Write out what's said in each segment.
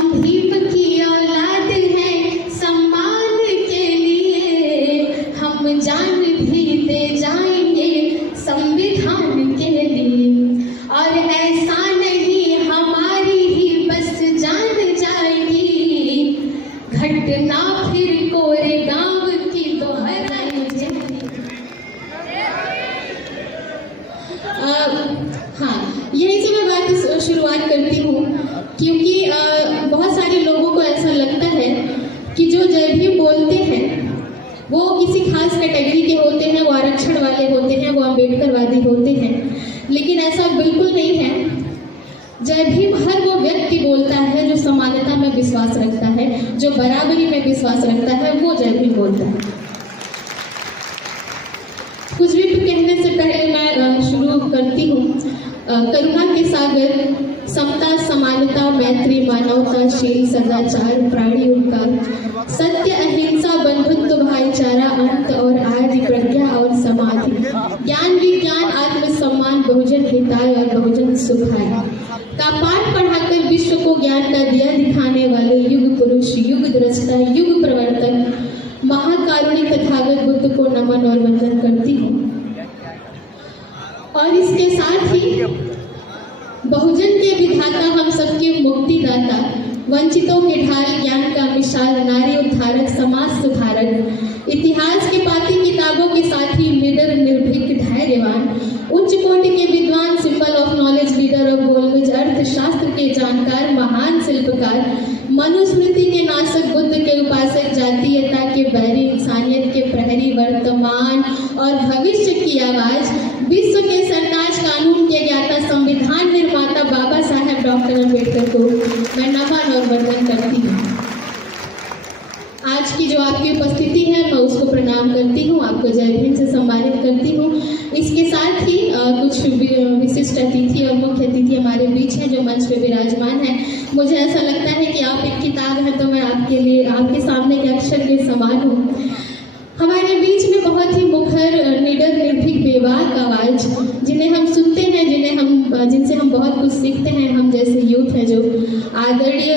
हम भीम की औलाद हैं सम्मान के लिए, हम जान भी दे जाएंगे संविधान के लिए। और ऐसा नहीं हमारी ही बस जान जाएगी, घटना फिर कोरेगांव की दोहराई जाएगी। हाँ, यही से मैं बात शुरुआत करती हूँ, क्योंकि बहुत सारे लोगों को ऐसा लगता है कि जो जय भीम बोलते हैं वो किसी खास कैटेगरी के होते हैं, वो आरक्षण वाले होते हैं, वो अम्बेडकरवादी होते हैं, लेकिन ऐसा बिल्कुल नहीं है। जय भीम हर वो व्यक्ति बोलता है जो समानता में विश्वास रखता है, जो बराबरी में विश्वास रखता है, वो जय भीम बोलता है। कुछ भी कहने से पहले मैं शुरू करती हूँ। करुणा के सागर, समता, समानता, मैत्री, मानवता, शील, सदाचार, प्राणी उपकार, सत्य, अहिंसा, बंधुत्व, भाईचारा, अंत और आदि, प्रज्ञा और समाधि, ज्ञान, विज्ञान, आत्मसम्मान, बहुजन हिताय और बहुजन सुखाय का पाठ पढ़ाकर विश्व को ज्ञान का दिया दिखाने वाले युग पुरुष, युग दृष्टा, युग प्रवर्तक, महाकारुणिक तथागत बुद्ध को नमन और वंदन करती हूँ। और इसके साथ ही बहुजन के विधाता, हम सबके मुक्तिदाता, वंचितों के ढाल, ज्ञान का मिसाल, नारी उद्धारक, समाज सुधारक, इतिहास के पाती किताबों के साथ ही निडर, निर्भीक, धैर्यवान, उच्च कोटि के विद्वान, symbol of knowledge, leader of गोलमेज, अर्थशास्त्र के जानकार, महान शिल्पकार, मनुस्मृति के नाशक, बुद्ध के उपासक, जातीयता के बैरी, इंसानियत के प्रहरी, वर्तमान और भविष्य की आवाज, विश्व के सरताज, कानून के ज्ञाता, संविधान निर्माता बाबा साहेब डॉक्टर अम्बेडकर को मैं नमन और वंदन करती हूँ। आज की जो आपकी उपस्थिति है मैं उसको प्रणाम करती हूँ, आपको जय भीम से सम्मानित करती हूँ। इसके साथ ही कुछ विशिष्ट अतिथि और मुख्य अतिथि हमारे बीच हैं जो मंच पे विराजमान हैं। मुझे ऐसा लगता है कि आप एक किताब हैं तो मैं आपके लिए, आपके सामने के अक्षर के समान हूँ। हमारे बीच में बहुत ही मुखर, निडर, निर्भीक, बेबाक आवाज, जिन्हें हम सुनते हैं, जिनसे हम बहुत कुछ सीखते हैं, हम जैसे यूथ हैं, जो आदरणीय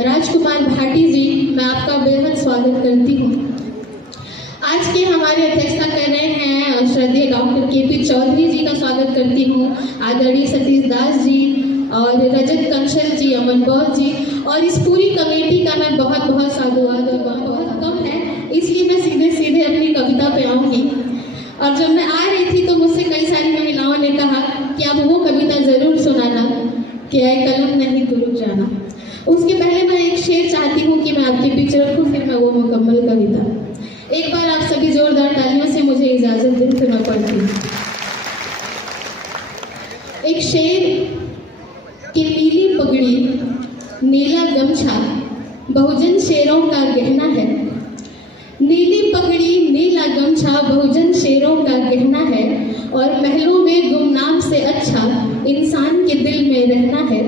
राजकुमार भाटी जी, मैं आपका बेहद स्वागत करती हूँ। आज के हमारे अध्यक्षता कर रहे हैं श्रद्धेय डॉक्टर के.पी. चौधरी जी का स्वागत करती हूँ, आदरणीय सतीश दास जी और रजत कंशल जी, अमन बौद्ध जी, और इस पूरी कमेटी का मैं बहुत बहुत साधुवाद। बहुत कम है इसलिए मैं सीधे अपनी कविता पे आऊँगी। और जब मैं आ रही थी तो मुझसे कई सारी महिलाओं ने कहा कि आप वो कविता ज़रूर सुनाना कि ऐ कलम नहीं तो रुक जाना। उसके पहले मैं एक शेर चाहती हूँ कि मैं आपके बीच रखूँ, फिर मैं वो मुकम्मल कविता। एक बार आप सभी जोरदार तालियों से मुझे इजाज़त दें तो मैं पढ़ती हूँ। एक शेर कि नीली पगड़ी, नीला गमछा, बहुजन शेरों का गहना है। नीली पगड़ी, नीला गमछा, बहुजन शेरों का गहना है, और महलों में गुमनाम से अच्छा इंसान के दिल में रहना है।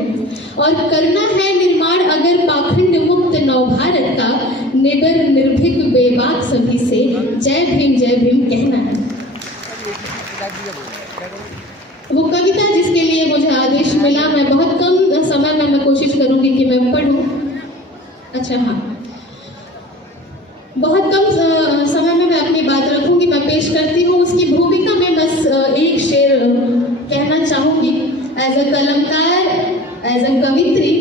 और करना है निर्माण अगर पाखंड मुक्त नव भारत का, निडर, निर्भीक, बेबाक सभी से जय भीम कहना है। वो कविता जिसके लिए मुझे आदेश मिला, मैं बहुत कम समय में मैं कोशिश करूंगी कि मैं पढ़ूं। अच्छा हाँ, बहुत कम समय में मैं अपनी बात रखूंगी, मैं पेश करती हूँ। उसकी भूमिका में बस एक शेर कहना चाहूँगी। एज अ कलमकार, एज अ कवित्री,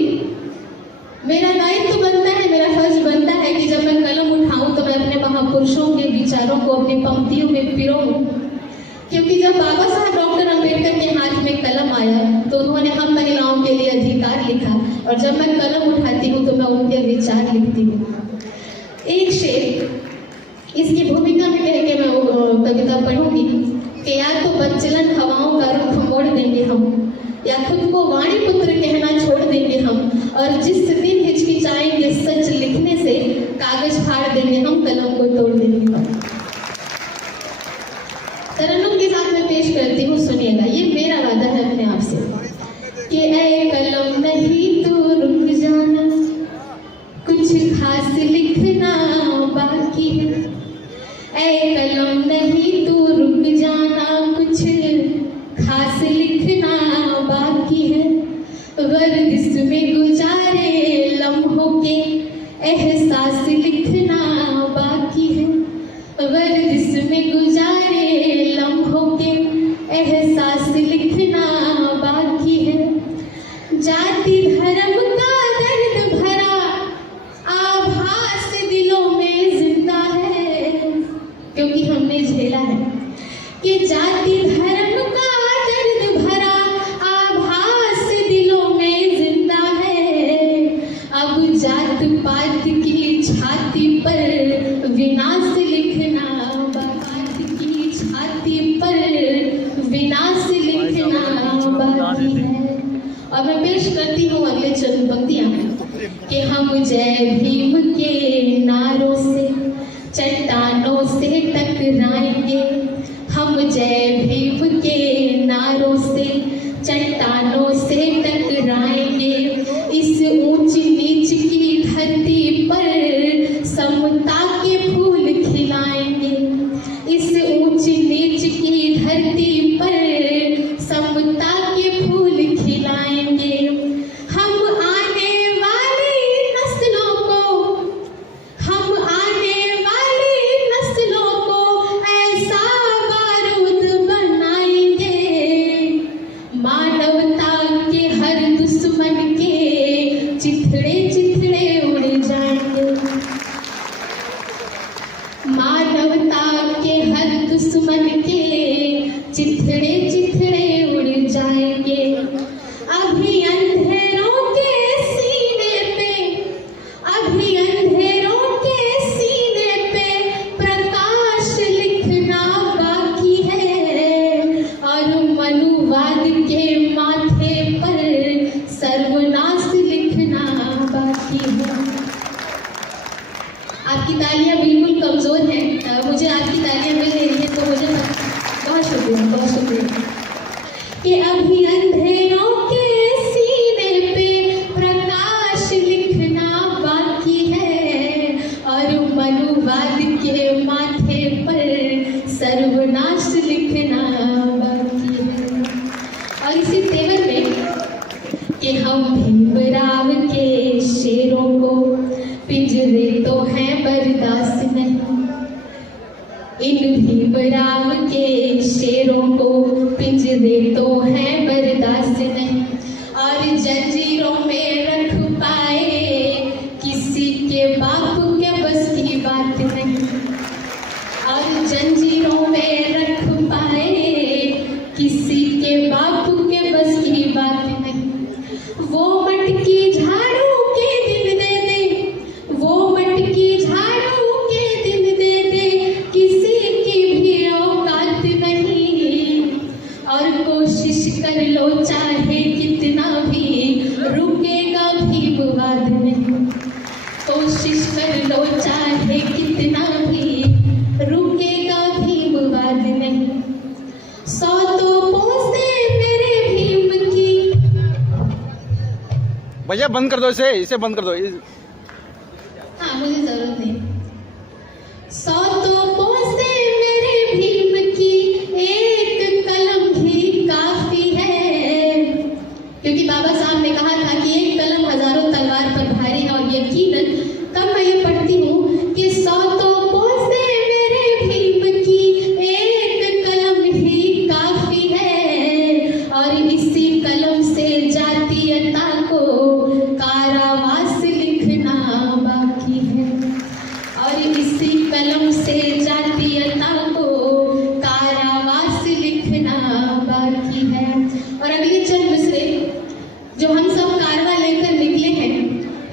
मेरा दायित्व बनता है, मेरा फर्ज बनता है कि जब मैं कलम उठाऊँ तो मैं अपने महापुरुषों के विचारों को अपनी पंक्तियों में पिरोऊं। क्योंकि जब बाबा साहब डॉक्टर अम्बेडकर के हाथ में कलम आया तो उन्होंने हम महिलाओं के लिए अधिकार लिखा, और जब मैं कलम उठाती हूँ तो मैं उनके विचार लिखती हूँ। एक शेर इसकी भूमिका में कह के मैं वो कविता पढ़ूंगी कि या तो बदचलन हवाओं का रुख मोड़ देंगे हम, या खुद को वाणी पुत्र कहना छोड़ देंगे हम, और जिस दिन हिचकिचाएंगे सच लिखने से कागज फाड़ देंगे हम, कलम को तोड़ देंगे हम। तरन्नुम के साथ मैं पेश करती हूँ, सुनिएगा। ये मेरा वादा है अपने आप से कि ऐ कलम नहीं तो रुक जाना, कुछ खास लिखना बाकी है। ऐ कलम नहीं तो रुक जाना, कुछ खास लिखना बाकी है। वर्दी एहसास लिखना बाकी है, वर्दिश में गुजारे लम्हों के एहसास लिखना बाकी है। जाति धर्म का दर्द भरा आभास दिलों में जिंदा है, क्योंकि हमने झेला है कि जाति धर्म का दर्द भरा आभास दिलों में जिंदा है। अब जात पात की छाती पर विनाश लिखना, बात की छाती पर विनाश लिखना बाकी है। और मैं पेश करती हूँ अगले चरण पंक्तियाँ कि हम जय भीम के नारों से चट्टानों से टकराएंगे, हम जय भीम के नारों से चट्टानों से टकराएंगे। इस ऊंच नीच की धरती पर समता के फूल खिलाएंगे, इस ऊंच नीच की धरती पर समता के फूल खिलाएंगे। हम आने वाली नस्लों को, हम आने वाली नस्लों को ऐसा बारूद बनाएंगे, मानवता के हर दुश्मन के चिथड़े चिथड़े उड़ जाएंगे, मानवता के हर दुश्मन के चिथड़े चिथड़े उड़ जाएंगे। अभी अंधेरों के सीने पे, अभी अंधेरों के सीने पे प्रकाश लिखना बाकी है, और मनुवाद के माथे पर सर्वनाश लिखना बाकी है। आपकी तालियां बिल्कुल कमजोर हैं, मुझे आपकी तालियां मिल रही है तो मुझे बहुत शुक्रिया, बहुत शुक्रिया। कि अभी अंधेरों के सीने पे प्रकाश लिखना बाकी है, और मनुवाद के माथे पर सर्वनाश लिखना बाकी है। और इसी तेवर में कि हम भीमराव के शेरों को पिंजरे तो हैं बर्दाश्त नहीं, इन भीमराव के शेरों को पिंजरे तो हैं बर्दाश्त नहीं, और जंजीरों में रख पाए किसी के बाप के बस की बात नहीं, और जंजीरों में रख पाए किसी के बाप के बस की बात नहीं। वो मटकी झाड़ू के दिन दे दे, वो मटकी झाड़ू के दिन दे दे, किसी की भी औकात नहीं, और कोशिश कर लो चाहे कितना भी रुकेगा भीमवाद नहीं, कोशिश कर लो चाहे कितना भी रुकेगा भीमवाद नहीं। 100 तो पोसे मेरे भीम की। भैया बंद कर दो इसे बंद कर दो। हाँ, मुझे जरूरत नहीं। 100 तो पोसे मेरे भीम की, एक कलम भी काफी है, क्योंकि बाबा साहब ने कहा था कि एक कलम हजारों तलवार पर भारी है। और यकीनन तब मैं ये पढ़ती हूँ कि 100 तो पोसे मेरे भीम की, एक कलम ही काफी है, और इसी कलम से जातीयता को कारावास लिखना बाकी है, और इसी कलम से जातीयता को कारावास लिखना बाकी है। और अगले चंद मिसरे जो हम सब कारवा लेकर निकले हैं,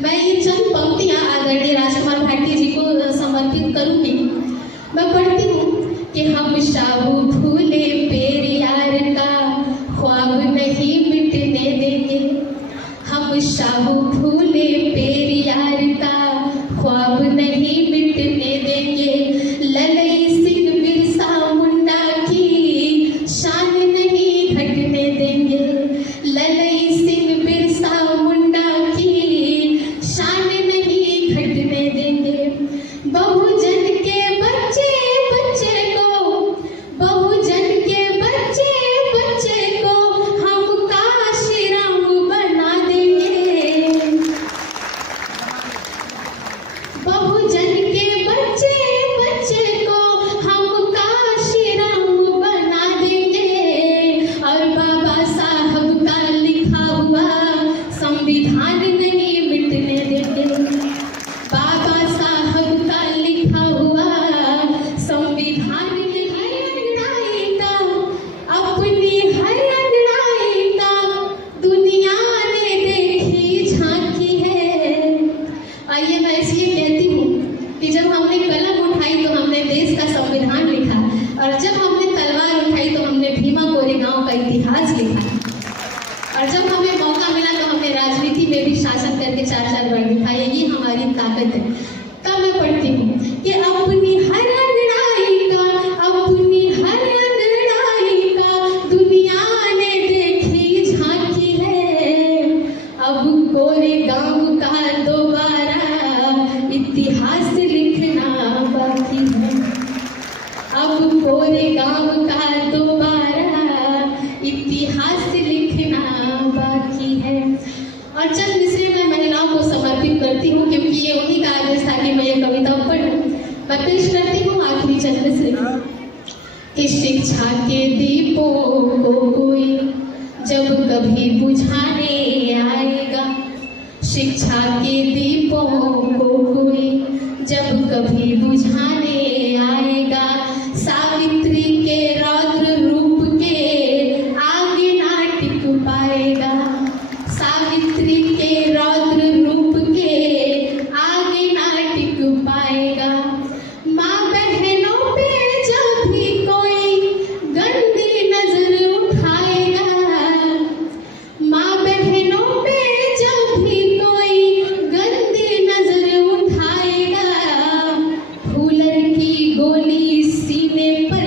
मैं ये चंद पंक्तियां आदरणीय राजकुमार भाटी जी को समर्पित करूंगी। मैं पढ़ती हूँ कि हम शाहू भूले पेरियार का ख्वाब नहीं मिटने देंगे, हम शाहू भूले पेरियार का ख्वाब नहीं मिटने देंगे, ललई सिंह बिरसा मुंडा की शान नहीं घटने देंगे, ललई सिंह बिरसा मुंडा की शान नहीं घटने देंगे। बहुजन के बच्चे बच्चे को, बहुजन के बच्चे बच्चे को हम काशीराम बना देंगे, संविधान नहीं मिटने देंगे, बाबा साहब का लिखा हुआ संविधान में हर अंगड़ाई का, अपनी हर अंगड़ाई का दुनिया ने देखी झांकी है। आइए मैं इसलिए कहती हूँ कि जब हमने कलम उठाई तो हमने देश का संविधान लिखा, और जब हमने तलवार उठाई तो हमने भीमा कोरेगांव का इतिहास लिखा, और जब हमें मौका मिला तो हमने राजनीति में भी शासन करके 4-4 बार दिखाया। ये हमारी ताकत है। तब मैं पढ़ती हूँ कि अपनी हर अंगड़ाई का, अपनी हर अंगड़ाई का दुनिया ने देखी झांकी है। अब कोरेगांव का दोबारा इतिहास लिखना बाकी है, अब कोरेगांव का दोबारा इतिहास लिखना बाकी है। और चंद मिसरे मैं महिलाओं को समर्पित करती हूँ, क्योंकि ये उन्हीं का आदेश था कि मैं ये कविता पढ़ूं। मैं पेश करती हूँ आखिरी चंद मिसरे कि शिक्षा के दीपों को कोई जब कभी बुझाने आएगा, शिक्षा के दीपों को कोई जब कभी बुझाने आएगा, सावित्री के रौद्र रूप के आगे ना टिक पाएगा, सावित्री के रौद्र रूप के आगे ना टिक पाएगा। माँ बहनों पे जब भी कोई गंदी नजर उठाएगा, माँ बहनों पे जब भी कोई गंदी नजर उठाएगा, फूलर की गोली सीने पर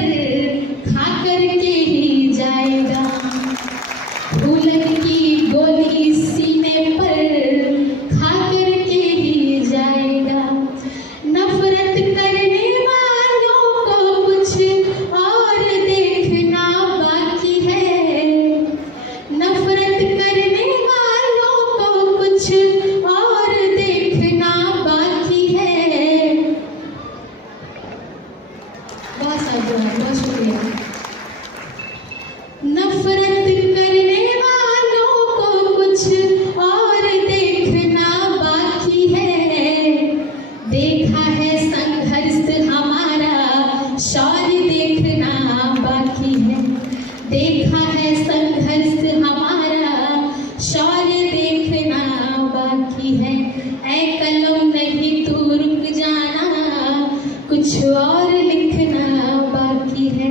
खा करके ही जाएगा, फूलर की गोली सीने पर खा करके ही जाएगा। नफरत करने वालों को कुछ और देखना बाकी है, नफरत करने वालों को कुछ और देखना बाकी है। बहुत शुक्रिया। नफरत करने वालों को कुछ और देखना बाकी है, देखा है संघर्ष हमारा शौर्य देखना बाकी है, देखा है संघर्ष हमारा शौर्य देखना बाकी है। ऐ कलम नहीं तू रुक जाना, कुछ और लिखना बाकी है।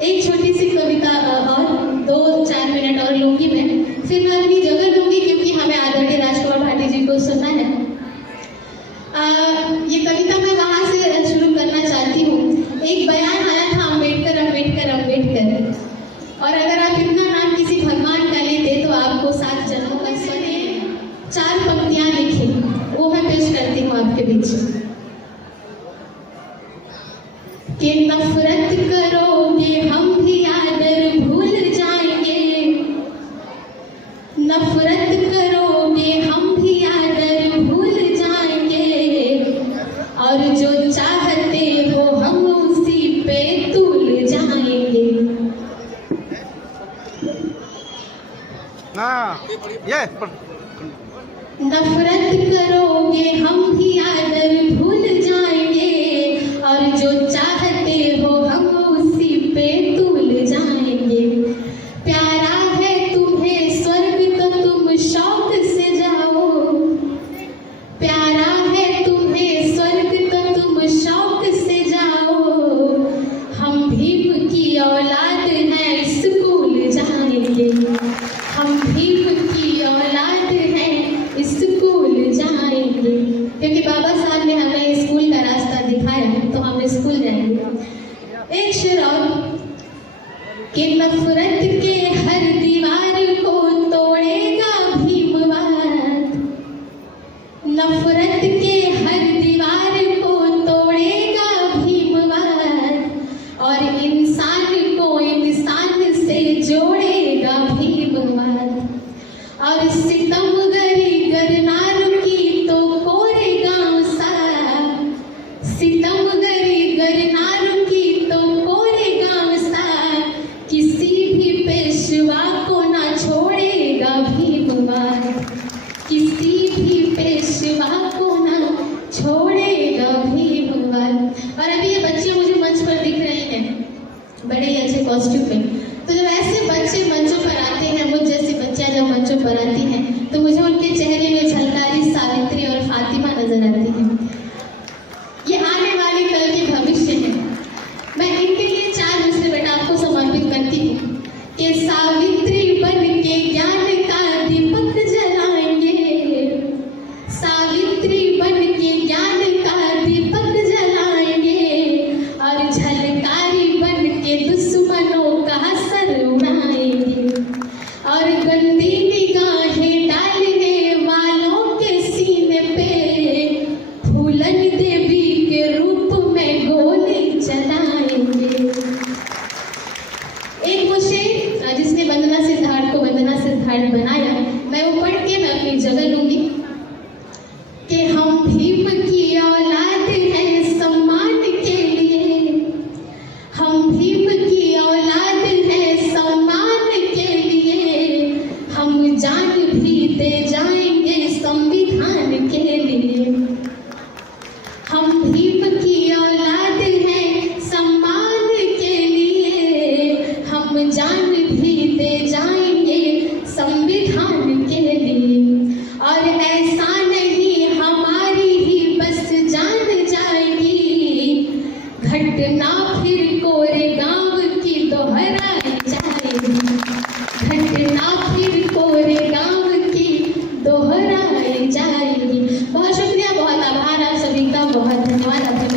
एक छोटी सी कविता और 2-4 मिनट और लूंगी मैं, फिर मैं अपनी जगह लूंगी, क्योंकि हमें आदरणीय राजकुमार भाटी जी को सुनना है। ये कविता मैं वहाँ से शुरू करना चाहती हूँ। एक बयान आया था अम्बेडकर अम्बेडकर अम्बेडकर, और अगर आप इतना नाम किसी भगवान का लेते तो आपको 7 जन्मों का सुने 4 पंक्तियाँ लिखी, वो मैं पेश करती हूँ आपके बीच। कि नफरत करोगे हम भी आदर भूल जाएंगे, नफरत करोगे हम भी आदर भूल जाएंगे, और जो चाहते हो हम उसी पे तुल जाएंगे। नफरत करोगे हम भी आदर भूल जाएंगे, और जो चाहते हो हम उसी पे तुल जाएंगे। प्यारा है तुम्हें स्वर्ग तो तुम शौक से जाओ, प्यारा है तुम्हें स्वर्ग तो तुम शौक से जाओ, हम भीम की औलाद हैं स्कूल जाएंगे, हम भीम की औलाद हैं स्कूल जाएंगे। क्योंकि बाबा साहब ने हमें स्कूल का रास्ता दिखाया तो हम स्कूल जाएंगे। एक शेर और कि नफरत के हर दीवार को तोड़ेगा भीमवाद, नफरत के हर दीवार को तोड़ेगा भीमवाद, और इंसान को इंसान से जोड़ेगा भीमवाद। और सितमगरी गरनार की तो कोरेगांव सा, सितमगरी गरनार की तो कोरेगांव सा, किसी भी पेशवा को ना छोड़ेगा भीमवाद। कॉस्ट्यूम में। तो जब ऐसे बच्चे मंचों पर आते हैं, मुझ जैसी बच्चियां जब मंचों पर आती हैं, तो मुझे उनके चेहरे में झलकारी सावित्री और फातिमा नजर आती है। ये आने वाले कल के भविष्य है। मैं इनके लिए 4 दूसरे बेटा आपको समर्पित करती हूँ कि सावित्री बन के ज्ञान का दीपक जलाएंगे, सावित्री बन के ज्ञान का दीपक जलाएंगे, और झलकारी बन के दुश्मनों का सर उड़ाएंगे, और गंदी निगाहें डालने वालों के सीने पे फूलन देवी के रूप में गोली चलाएंगे। एक वो शेर जिसने वंदना सिद्धार्थ को वंदना सिद्धार्थ बनाया, मैं वो पढ़ के मैं अपनी जगह लूंगी कि हम भीम की औलाद हैं सम्मान के लिए, हम भीम की औलाद हैं सम्मान के लिए, हम जान भी दे जाएंगे संविधान के लिए, हम भीम की औलाद हैं सम्मान के लिए, हम जान भी दे जाएंगे संविधान के लिए, और ऐसा नहीं हमारी ही बस जान जाएगी, घटना फिर कोरेगांव की दोहराई जाएगी, घटना फिर कोरेगांव की दोहराई जाएगी। बहुत शुक्रिया, बहुत आभार आप सभी का, बहुत धन्यवाद।